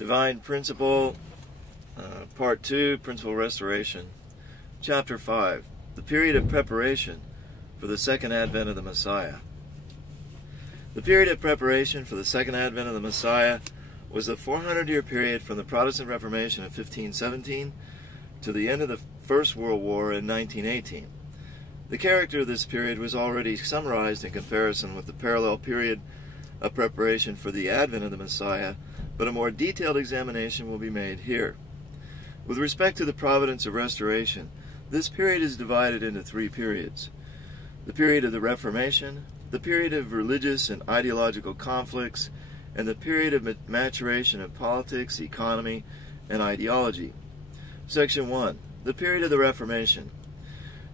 Divine Principle, Part 2, Principle Restoration. Chapter 5, the period of preparation for the second advent of the Messiah. The period of preparation for the second advent of the Messiah was the 400-year period from the Protestant Reformation of 1517 to the end of the First World War in 1918. The character of this period was already summarized in comparison with the parallel period of preparation for the advent of the Messiah, but a more detailed examination will be made here. With respect to the providence of restoration, this period is divided into three periods: the period of the Reformation, the period of religious and ideological conflicts, and the period of maturation of politics, economy, and ideology. Section 1. The period of the Reformation.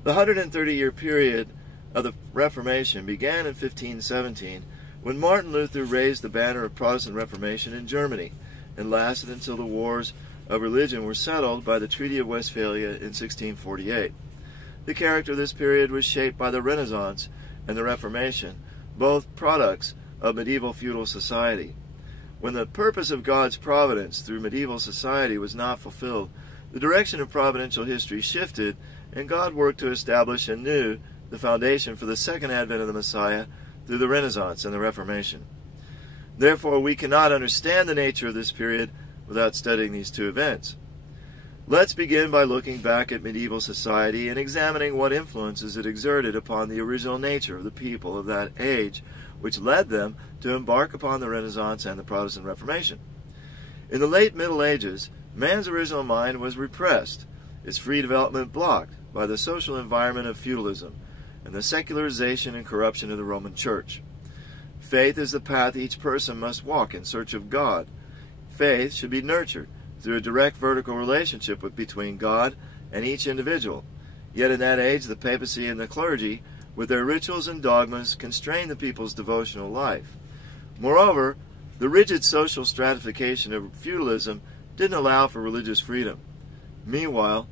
The 130-year period of the Reformation began in 1517 when Martin Luther raised the banner of Protestant Reformation in Germany and lasted until the wars of religion were settled by the Treaty of Westphalia in 1648. The character of this period was shaped by the Renaissance and the Reformation, both products of medieval feudal society. When the purpose of God's providence through medieval society was not fulfilled, the direction of providential history shifted, and God worked to establish anew the foundation for the second advent of the Messiah through the Renaissance and the Reformation. Therefore, we cannot understand the nature of this period without studying these two events. Let's begin by looking back at medieval society and examining what influences it exerted upon the original nature of the people of that age, which led them to embark upon the Renaissance and the Protestant Reformation. In the late Middle Ages, man's original mind was repressed, its free development blocked by the social environment of feudalism and the secularization and corruption of the Roman Church. Faith is the path each person must walk in search of God. Faith should be nurtured through a direct vertical relationship between God and each individual. Yet in that age, the papacy and the clergy, with their rituals and dogmas, constrained the people's devotional life. Moreover, the rigid social stratification of feudalism didn't allow for religious freedom. Meanwhile,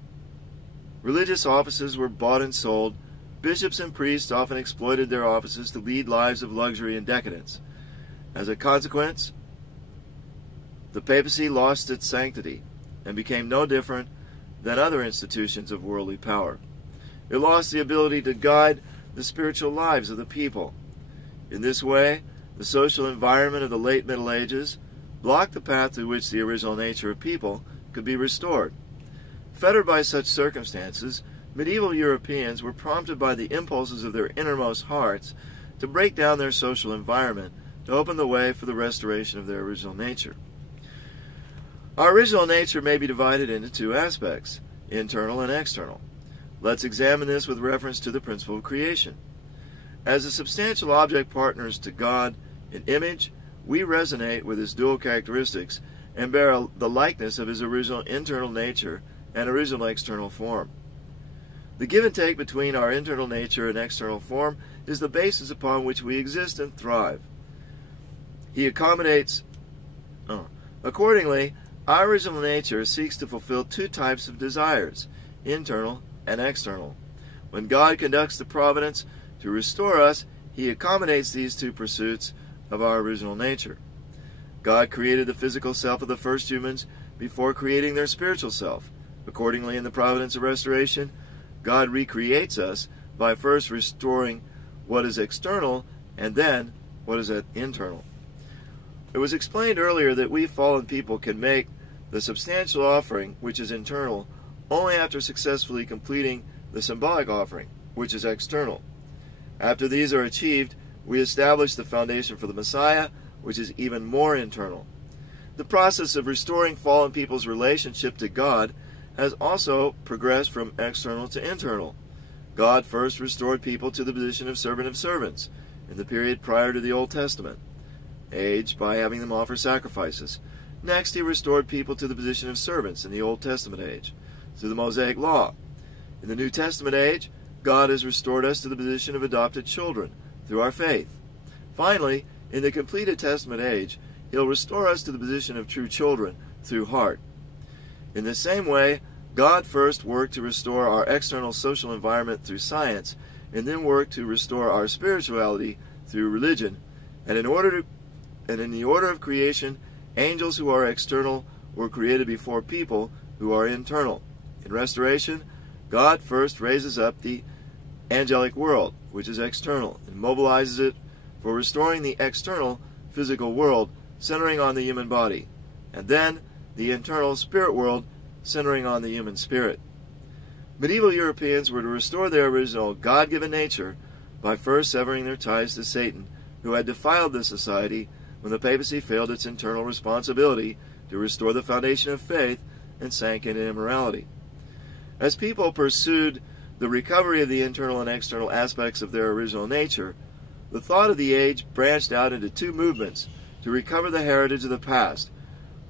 religious offices were bought and sold. Bishops and priests often exploited their offices to lead lives of luxury and decadence. As a consequence, the papacy lost its sanctity and became no different than other institutions of worldly power. It lost the ability to guide the spiritual lives of the people. In this way, the social environment of the late Middle Ages blocked the path through which the original nature of people could be restored. Fettered by such circumstances, medieval Europeans were prompted by the impulses of their innermost hearts to break down their social environment to open the way for the restoration of their original nature. Our original nature may be divided into two aspects, internal and external. Let's examine this with reference to the principle of creation. As a substantial object partners to God in image, we resonate with his dual characteristics and bear the likeness of his original internal nature and original external form. The give and take between our internal nature and external form is the basis upon which we exist and thrive. He accommodates. Accordingly, our original nature seeks to fulfill two types of desires, internal and external. When God conducts the providence to restore us, he accommodates these two pursuits of our original nature. God created the physical self of the first humans before creating their spiritual self. Accordingly, in the providence of restoration, God recreates us by first restoring what is external and then what is internal. It was explained earlier that we fallen people can make the substantial offering, which is internal, only after successfully completing the symbolic offering, which is external. After these are achieved, we establish the foundation for the Messiah, which is even more internal. The process of restoring fallen people's relationship to God has also progressed from external to internal. God first restored people to the position of servant of servants in the period prior to the Old Testament age by having them offer sacrifices. Next, he restored people to the position of servants in the Old Testament age through the Mosaic Law. In the New Testament age, God has restored us to the position of adopted children through our faith. Finally, in the completed Testament age, he'll restore us to the position of true children through heart. In the same way, God first worked to restore our external social environment through science, and then worked to restore our spirituality through religion. And in the order of creation, Angels who are external were created before people who are internal. In restoration, God first raises up the angelic world, which is external, and mobilizes it for restoring the external physical world, centering on the human body, and then the internal spirit world, centering on the human spirit. Medieval Europeans were to restore their original God-given nature by first severing their ties to Satan, who had defiled the society when the papacy failed its internal responsibility to restore the foundation of faith and sank into immorality. As people pursued the recovery of the internal and external aspects of their original nature, the thought of the age branched out into two movements to recover the heritage of the past,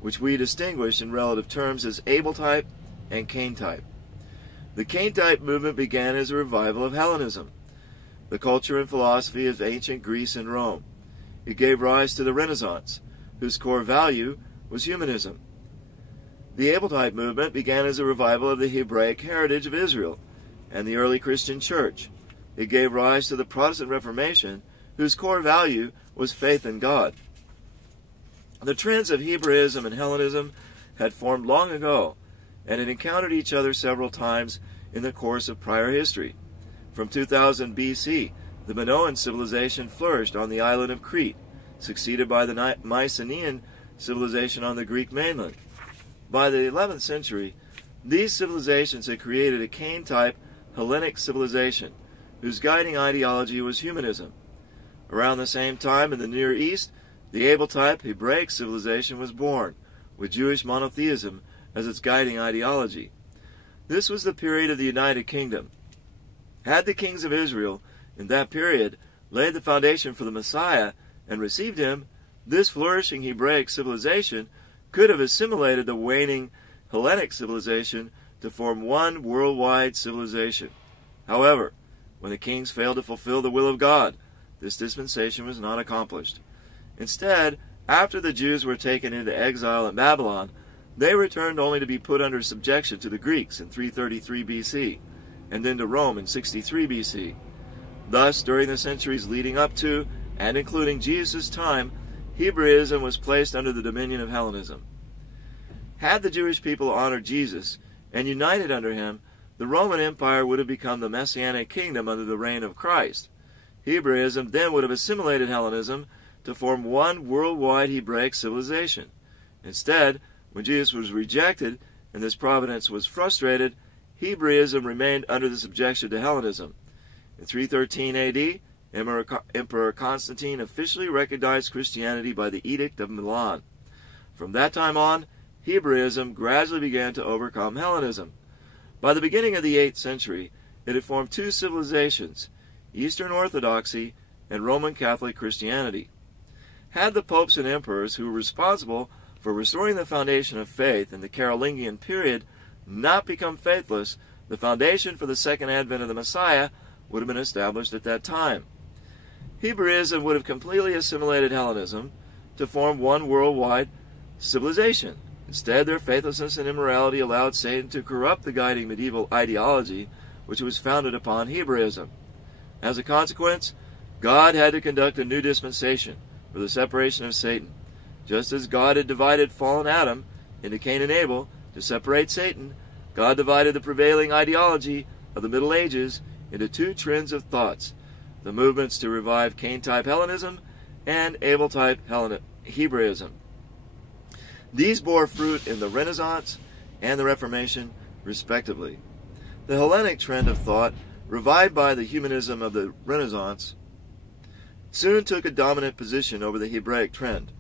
which we distinguish in relative terms as Abel type and Cain type. The Cain type movement began as a revival of Hellenism, the culture and philosophy of ancient Greece and Rome. It gave rise to the Renaissance, whose core value was humanism. The Abel type movement began as a revival of the Hebraic heritage of Israel and the early Christian church. It gave rise to the Protestant Reformation, whose core value was faith in God. The trends of Hebraism and Hellenism had formed long ago and had encountered each other several times in the course of prior history. From 2000 BC, the Minoan civilization flourished on the island of Crete, succeeded by the Mycenaean civilization on the Greek mainland. By the 11th century, these civilizations had created a Cain-type Hellenic civilization, whose guiding ideology was humanism. Around the same time in the Near East, the Abel-type Hebraic civilization was born, with Jewish monotheism as its guiding ideology. This was the period of the United Kingdom. Had the kings of Israel in that period laid the foundation for the Messiah and received him, this flourishing Hebraic civilization could have assimilated the waning Hellenic civilization to form one worldwide civilization. However, when the kings failed to fulfill the will of God, this dispensation was not accomplished. Instead, after the Jews were taken into exile in Babylon, they returned only to be put under subjection to the Greeks in 333 BC, and then to Rome in 63 BC. Thus, during the centuries leading up to and including Jesus' time, Hebraism was placed under the dominion of Hellenism. Had the Jewish people honored Jesus and united under him, the Roman Empire would have become the Messianic kingdom under the reign of Christ. Hebraism then would have assimilated Hellenism to form one worldwide Hebraic civilization. Instead, when Jesus was rejected and this providence was frustrated, Hebraism remained under the subjection to Hellenism. In 313 AD, Emperor Constantine officially recognized Christianity by the Edict of Milan. From that time on, Hebraism gradually began to overcome Hellenism. By the beginning of the 8th century, it had formed two civilizations, Eastern Orthodoxy and Roman Catholic Christianity. Had the popes and emperors who were responsible for restoring the foundation of faith in the Carolingian period not become faithless, the foundation for the second advent of the Messiah would have been established at that time. Hebraism would have completely assimilated Hellenism to form one worldwide civilization. Instead, their faithlessness and immorality allowed Satan to corrupt the guiding medieval ideology which was founded upon Hebraism. As a consequence, God had to conduct a new dispensation for the separation of Satan. Just as God had divided fallen Adam into Cain and Abel to separate Satan, God divided the prevailing ideology of the Middle Ages into two trends of thoughts, the movements to revive Cain-type Hellenism and Abel-type Hebraism. These bore fruit in the Renaissance and the Reformation, respectively. The Hellenic trend of thought, revived by the humanism of the Renaissance, soon took a dominant position over the Hebraic trend.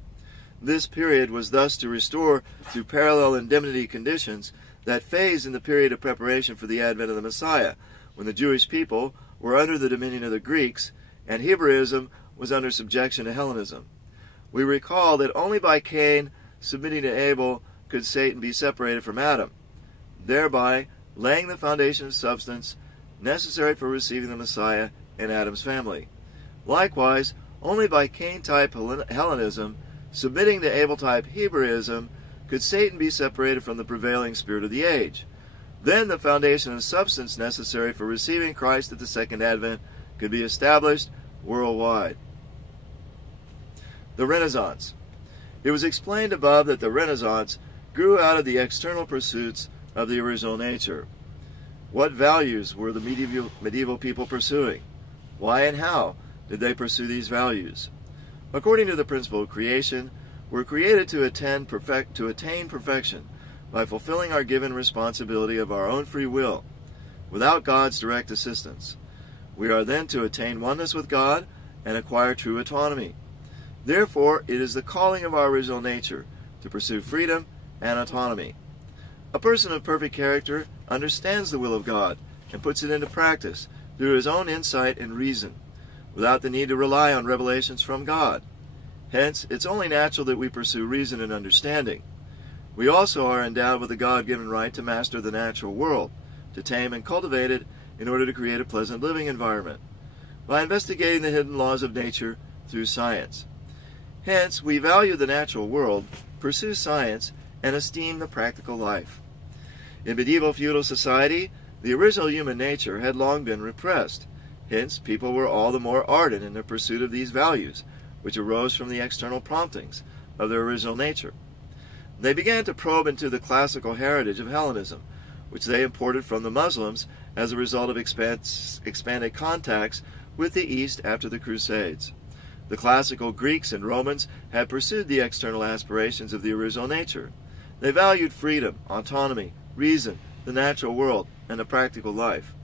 This period was thus to restore, through parallel indemnity conditions, that phase in the period of preparation for the advent of the Messiah, when the Jewish people were under the dominion of the Greeks, and Hebraism was under subjection to Hellenism. We recall that only by Cain submitting to Abel could Satan be separated from Adam, thereby laying the foundation of substance necessary for receiving the Messiah and Adam's family. Likewise, only by Cain-type Hellenism, submitting to Abel-type Hebraism, could Satan be separated from the prevailing spirit of the age. Then the foundation of substance necessary for receiving Christ at the second advent could be established worldwide. The Renaissance. It was explained above that the Renaissance grew out of the external pursuits of the original nature. What values were the medieval people pursuing? Why and how did they pursue these values? According to the principle of creation, we're created to attain perfection by fulfilling our given responsibility of our own free will, without God's direct assistance. We are then to attain oneness with God and acquire true autonomy. Therefore, it is the calling of our original nature to pursue freedom and autonomy. A person of perfect character understands the will of God and puts it into practice through his own insight and reason, without the need to rely on revelations from God. Hence, it's only natural that we pursue reason and understanding. We also are endowed with a God-given right to master the natural world, to tame and cultivate it in order to create a pleasant living environment, by investigating the hidden laws of nature through science. Hence, we value the natural world, pursue science, and esteem the practical life. In medieval feudal society, the original human nature had long been repressed. Hence, people were all the more ardent in their pursuit of these values, which arose from the external promptings of their original nature. They began to probe into the classical heritage of Hellenism, which they imported from the Muslims as a result of expanded contacts with the East after the Crusades. The classical Greeks and Romans had pursued the external aspirations of the original nature. They valued freedom, autonomy, reason, the natural world, and the practical life.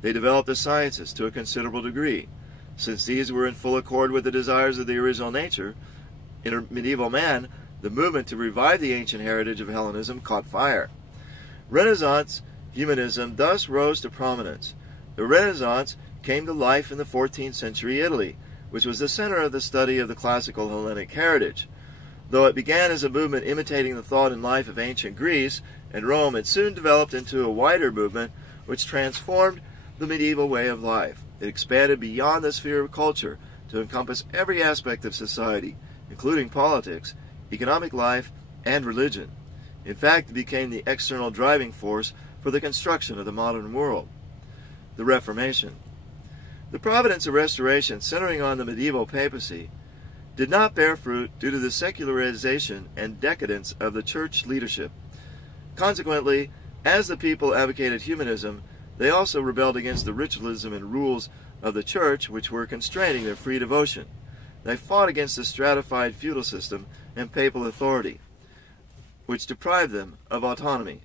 They developed the sciences to a considerable degree. Since these were in full accord with the desires of the original nature, in medieval man, the movement to revive the ancient heritage of Hellenism caught fire. Renaissance humanism thus rose to prominence. The Renaissance came to life in the 14th century Italy, which was the center of the study of the classical Hellenic heritage. Though it began as a movement imitating the thought and life of ancient Greece and Rome, it soon developed into a wider movement which transformed the medieval way of life. It expanded beyond the sphere of culture to encompass every aspect of society, including politics, economic life, and religion. In fact, it became the external driving force for the construction of the modern world. The Reformation. The providence of restoration, centering on the medieval papacy, did not bear fruit due to the secularization and decadence of the church leadership. Consequently, as the people advocated humanism, they also rebelled against the ritualism and rules of the church which were constraining their free devotion. They fought against the stratified feudal system and papal authority, which deprived them of autonomy.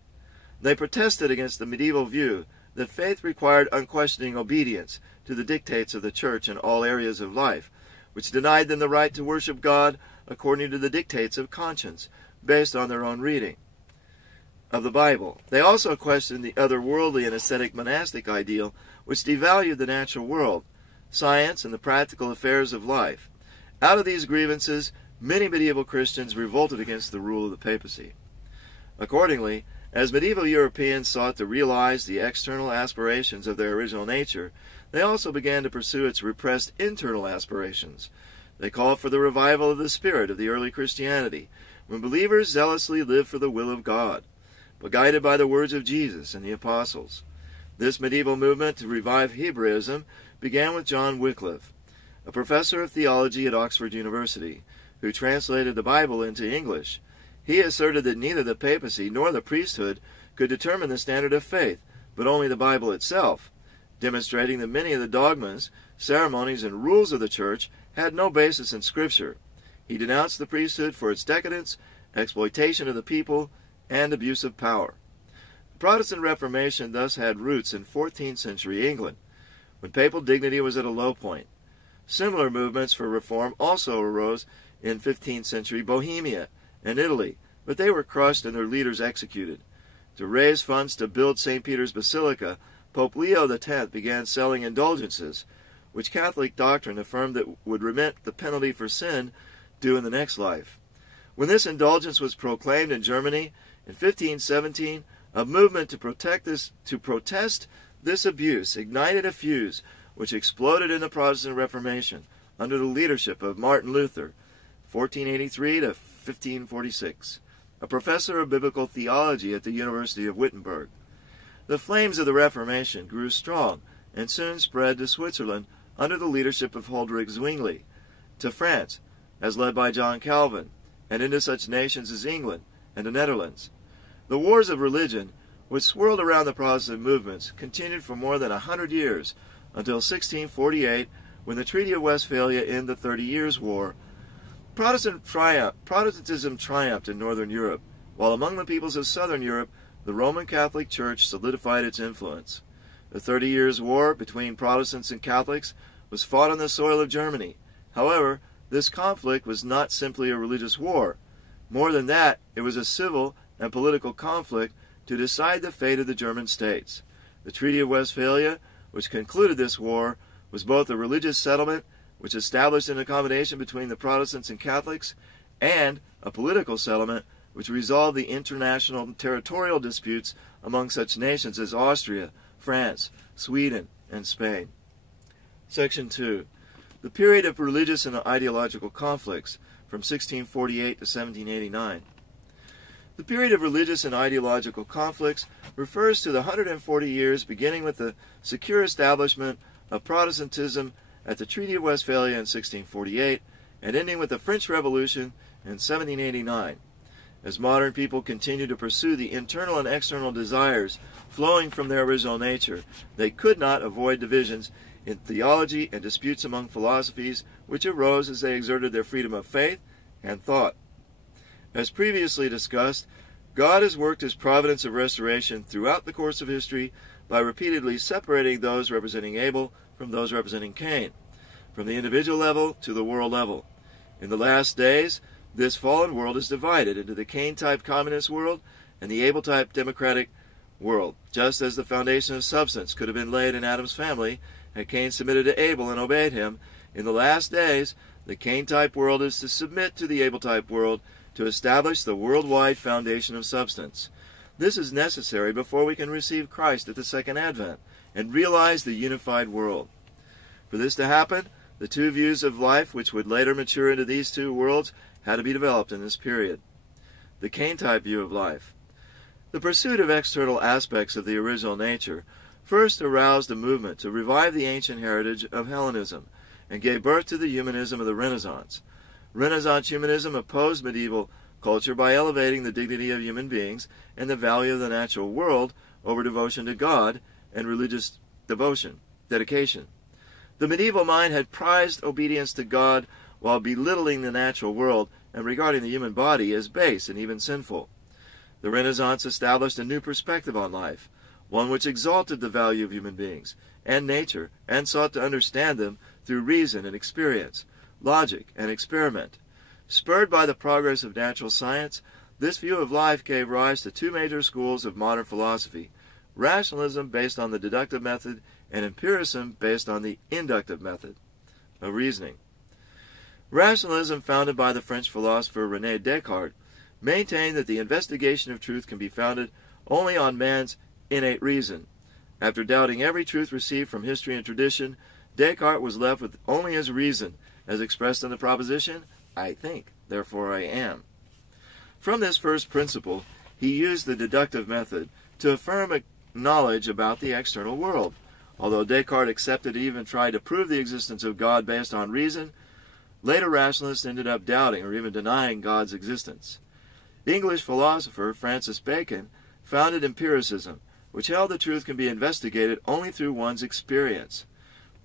They protested against the medieval view that faith required unquestioning obedience to the dictates of the church in all areas of life, which denied them the right to worship God according to the dictates of conscience, based on their own reading of the Bible. They also questioned the otherworldly and ascetic monastic ideal, which devalued the natural world, science, and the practical affairs of life. Out of these grievances, many medieval Christians revolted against the rule of the papacy. Accordingly, as medieval Europeans sought to realize the external aspirations of their original nature, they also began to pursue its repressed internal aspirations. They called for the revival of the spirit of the early Christianity, when believers zealously lived for the will of God, but guided by the words of Jesus and the apostles. This medieval movement to revive Hebraism began with John Wycliffe, a professor of theology at Oxford University, who translated the Bible into English. He asserted that neither the papacy nor the priesthood could determine the standard of faith, but only the Bible itself, demonstrating that many of the dogmas, ceremonies, and rules of the church had no basis in Scripture. He denounced the priesthood for its decadence, exploitation of the people, and abuse of power. The Protestant Reformation thus had roots in 14th century England, when papal dignity was at a low point. Similar movements for reform also arose in 15th century Bohemia and Italy, but they were crushed and their leaders executed. To raise funds to build St. Peter's Basilica, Pope Leo X began selling indulgences, which Catholic doctrine affirmed that would remit the penalty for sin due in the next life. When this indulgence was proclaimed in Germany in 1517, a movement to protest this abuse ignited a fuse which exploded in the Protestant Reformation under the leadership of Martin Luther, 1483 to 1546, a professor of biblical theology at the University of Wittenberg. The flames of the Reformation grew strong and soon spread to Switzerland under the leadership of Huldrych Zwingli, to France, as led by John Calvin, and into such nations as England and the Netherlands. The wars of religion, which swirled around the Protestant movements, continued for more than 100 years, until 1648, when the Treaty of Westphalia ended the 30 Years' War. Protestantism triumphed in Northern Europe, while among the peoples of Southern Europe, the Roman Catholic Church solidified its influence. The 30 Years' War between Protestants and Catholics was fought on the soil of Germany. However, this conflict was not simply a religious war. More than that, it was a civil and political conflict to decide the fate of the German states. The Treaty of Westphalia, which concluded this war, was both a religious settlement, which established an accommodation between the Protestants and Catholics, and a political settlement, which resolved the international territorial disputes among such nations as Austria, France, Sweden, and Spain. Section 2. The period of religious and ideological conflicts from 1648 to 1789. The period of religious and ideological conflicts refers to the 140 years beginning with the secure establishment of Protestantism at the Treaty of Westphalia in 1648 and ending with the French Revolution in 1789. As modern people continue to pursue the internal and external desires flowing from their original nature, they could not avoid divisions in theology and disputes among philosophies which arose as they exerted their freedom of faith and thought. As previously discussed, God has worked his providence of restoration throughout the course of history by repeatedly separating those representing Abel from those representing Cain, from the individual level to the world level. In the last days, this fallen world is divided into the Cain-type communist world and the Abel-type democratic world, just as the foundation of substance could have been laid in Adam's family had Cain submitted to Abel and obeyed him. In the last days, the Cain-type world is to submit to the Abel-type world to establish the worldwide foundation of substance. This is necessary before we can receive Christ at the second advent and realize the unified world. For this to happen, the two views of life which would later mature into these two worlds had to be developed in this period. The Cain-type view of life. The pursuit of external aspects of the original nature first aroused a movement to revive the ancient heritage of Hellenism and gave birth to the humanism of the Renaissance. Renaissance humanism opposed medieval culture by elevating the dignity of human beings and the value of the natural world over devotion to God and religious dedication. The medieval mind had prized obedience to God while belittling the natural world and regarding the human body as base and even sinful. The Renaissance established a new perspective on life, one which exalted the value of human beings and nature and sought to understand them through reason and experience, logic and experiment. Spurred by the progress of natural science, this view of life gave rise to two major schools of modern philosophy: rationalism based on the deductive method and empiricism based on the inductive method of reasoning. Rationalism, founded by the French philosopher René Descartes, maintained that the investigation of truth can be founded only on man's innate reason. After doubting every truth received from history and tradition, Descartes was left with only his reason, as expressed in the proposition, "I think, therefore I am." From this first principle, he used the deductive method to affirm a knowledge about the external world. Although Descartes accepted and even tried to prove the existence of God based on reason, later rationalists ended up doubting or even denying God's existence. English philosopher Francis Bacon founded empiricism, which held the truth can be investigated only through one's experience.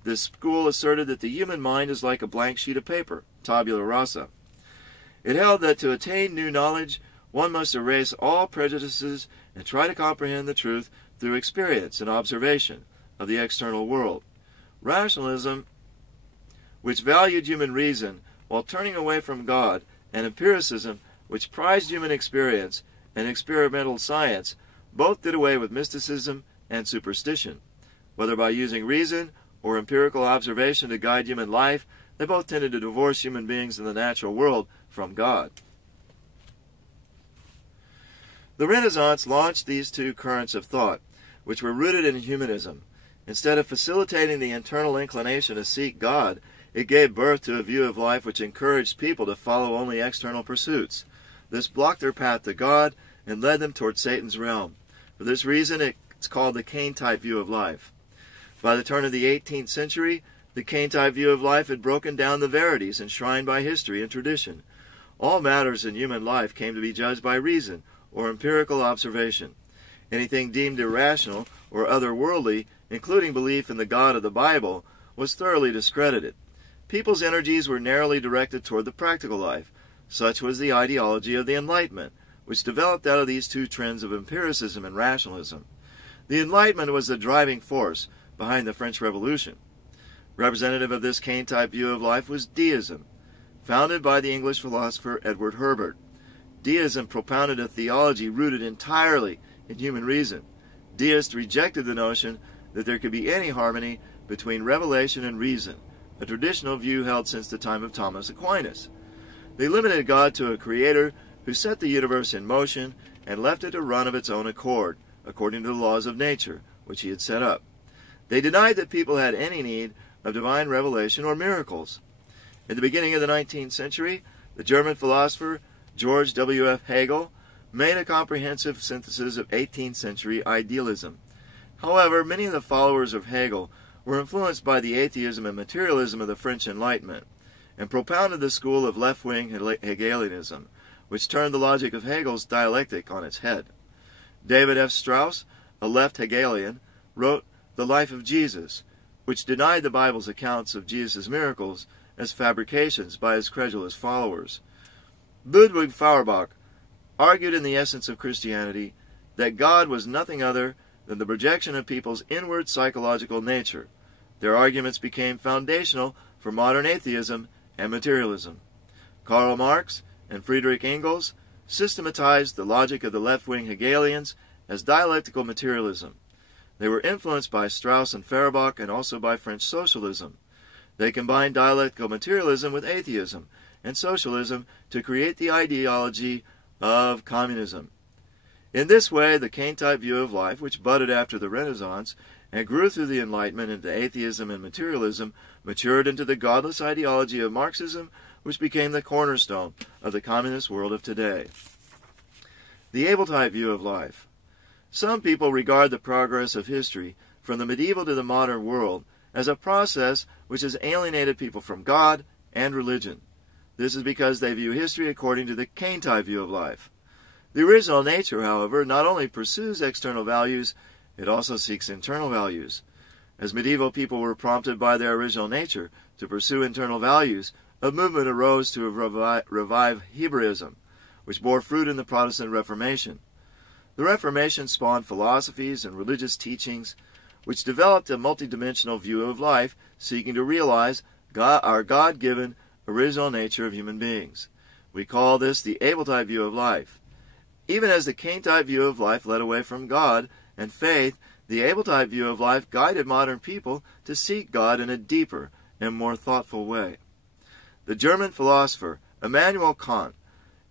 This school asserted that the human mind is like a blank sheet of paper, tabula rasa. It held that to attain new knowledge, one must erase all prejudices and try to comprehend the truth through experience and observation of the external world. Rationalism, which valued human reason while turning away from God, and empiricism, which prized human experience and experimental science, both did away with mysticism and superstition. Whether by using reason or empirical observation to guide human life, they both tended to divorce human beings in the natural world from God. The Renaissance launched these two currents of thought, which were rooted in humanism. Instead of facilitating the internal inclination to seek God, it gave birth to a view of life which encouraged people to follow only external pursuits. This blocked their path to God and led them toward Satan's realm. For this reason, it's called the Cain-type view of life. By the turn of the 18th century, the Cain-type view of life had broken down the verities enshrined by history and tradition. All matters in human life came to be judged by reason or empirical observation. Anything deemed irrational or otherworldly, including belief in the God of the Bible, was thoroughly discredited. People's energies were narrowly directed toward the practical life. Such was the ideology of the Enlightenment, which developed out of these two trends of empiricism and rationalism. The Enlightenment was the driving force behind the French Revolution. Representative of this Kane-type view of life was deism, founded by the English philosopher Edward Herbert. Deism propounded a theology rooted entirely in human reason. Deists rejected the notion that there could be any harmony between revelation and reason, a traditional view held since the time of Thomas Aquinas. They limited God to a creator who set the universe in motion and left it to run of its own accord, according to the laws of nature, which he had set up. They denied that people had any need of divine revelation or miracles. In the beginning of the 19th century, the German philosopher George W.F. Hegel made a comprehensive synthesis of 18th century idealism. However, many of the followers of Hegel were influenced by the atheism and materialism of the French Enlightenment, and propounded the school of left-wing Hegelianism, which turned the logic of Hegel's dialectic on its head. David F. Strauss, a left Hegelian, wrote The Life of Jesus, which denied the Bible's accounts of Jesus' miracles as fabrications by his credulous followers. Ludwig Feuerbach argued in The Essence of Christianity that God was nothing other than the projection of people's inward psychological nature. Their arguments became foundational for modern atheism and materialism. Karl Marx and Friedrich Engels systematized the logic of the left-wing Hegelians as dialectical materialism. They were influenced by Strauss and Feuerbach and also by French socialism. They combined dialectical materialism with atheism and socialism to create the ideology of communism. In this way, the Kane-type view of life, which budded after the Renaissance and grew through the Enlightenment into atheism and materialism, matured into the godless ideology of Marxism, which became the cornerstone of the communist world of today. The Able-type view of life. Some people regard the progress of history from the medieval to the modern world as a process which has alienated people from God and religion. This is because they view history according to the Kane-type view of life. The original nature, however, not only pursues external values, it also seeks internal values. As medieval people were prompted by their original nature to pursue internal values, a movement arose to revive Hebraism, which bore fruit in the Protestant Reformation. The Reformation spawned philosophies and religious teachings which developed a multidimensional view of life, seeking to realize our God-given original nature of human beings. We call this the Able-type view of life. Even as the Kane-type view of life led away from God and faith, the Able-type view of life guided modern people to seek God in a deeper and more thoughtful way. The German philosopher Immanuel Kant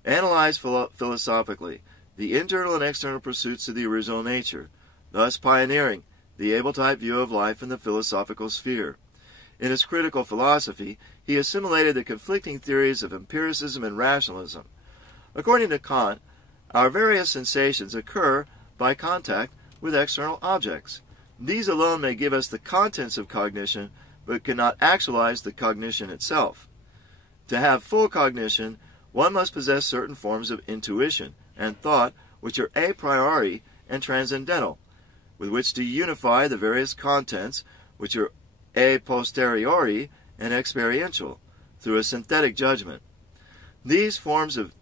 analyzed philosophically the internal and external pursuits of the original nature, thus pioneering the Able-type view of life in the philosophical sphere. In his critical philosophy, he assimilated the conflicting theories of empiricism and rationalism. According to Kant, our various sensations occur by contact with external objects. These alone may give us the contents of cognition, but cannot actualize the cognition itself. To have full cognition, one must possess certain forms of intuition and thought which are a priori and transcendental, with which to unify the various contents which are a posteriori and experiential, through a synthetic judgment. These forms of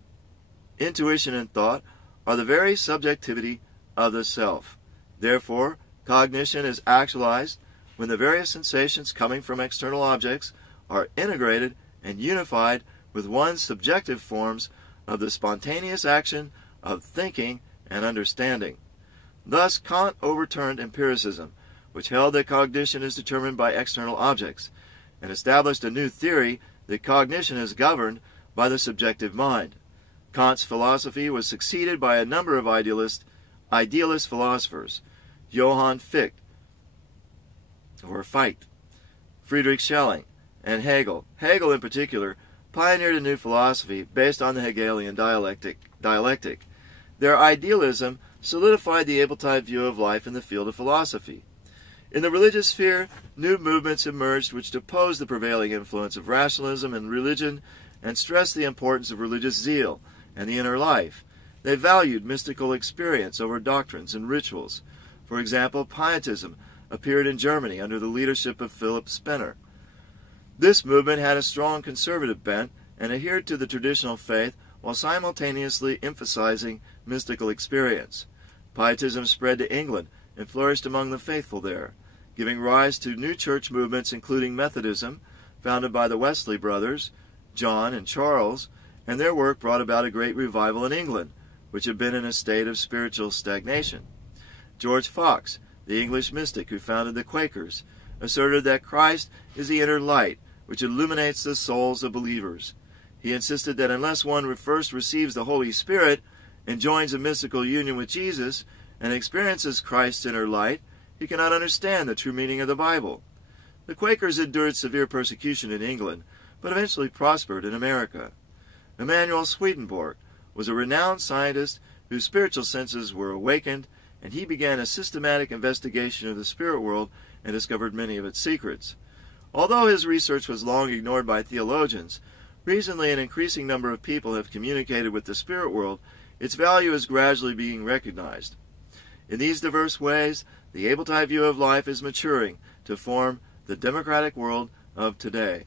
intuition and thought are the very subjectivity of the self. Therefore, cognition is actualized when the various sensations coming from external objects are integrated and unified with one's subjective forms of the spontaneous action of thinking and understanding. Thus, Kant overturned empiricism, which held that cognition is determined by external objects, and established a new theory that cognition is governed by the subjective mind. Kant's philosophy was succeeded by a number of idealist philosophers: Johann Fichte, Friedrich Schelling, and Hegel. Hegel, in particular, pioneered a new philosophy based on the Hegelian dialectic. Their idealism solidified the Able-type view of life in the field of philosophy. In the religious sphere, new movements emerged which deposed the prevailing influence of rationalism and religion and stressed the importance of religious zeal and the inner life. They valued mystical experience over doctrines and rituals. For example, Pietism appeared in Germany under the leadership of Philip Spener. This movement had a strong conservative bent and adhered to the traditional faith while simultaneously emphasizing mystical experience. Pietism spread to England and flourished among the faithful there, giving rise to new church movements including Methodism, founded by the Wesley brothers, John and Charles, and their work brought about a great revival in England, which had been in a state of spiritual stagnation. George Fox, the English mystic who founded the Quakers, asserted that Christ is the inner light which illuminates the souls of believers. He insisted that unless one first receives the Holy Spirit and joins a mystical union with Jesus and experiences Christ's inner light, he cannot understand the true meaning of the Bible. The Quakers endured severe persecution in England, but eventually prospered in America. Emanuel Swedenborg was a renowned scientist whose spiritual senses were awakened, and he began a systematic investigation of the spirit world and discovered many of its secrets. Although his research was long ignored by theologians, recently an increasing number of people have communicated with the spirit world. Its value is gradually being recognized. In these diverse ways, the Pt2 view of life is maturing to form the democratic world of today.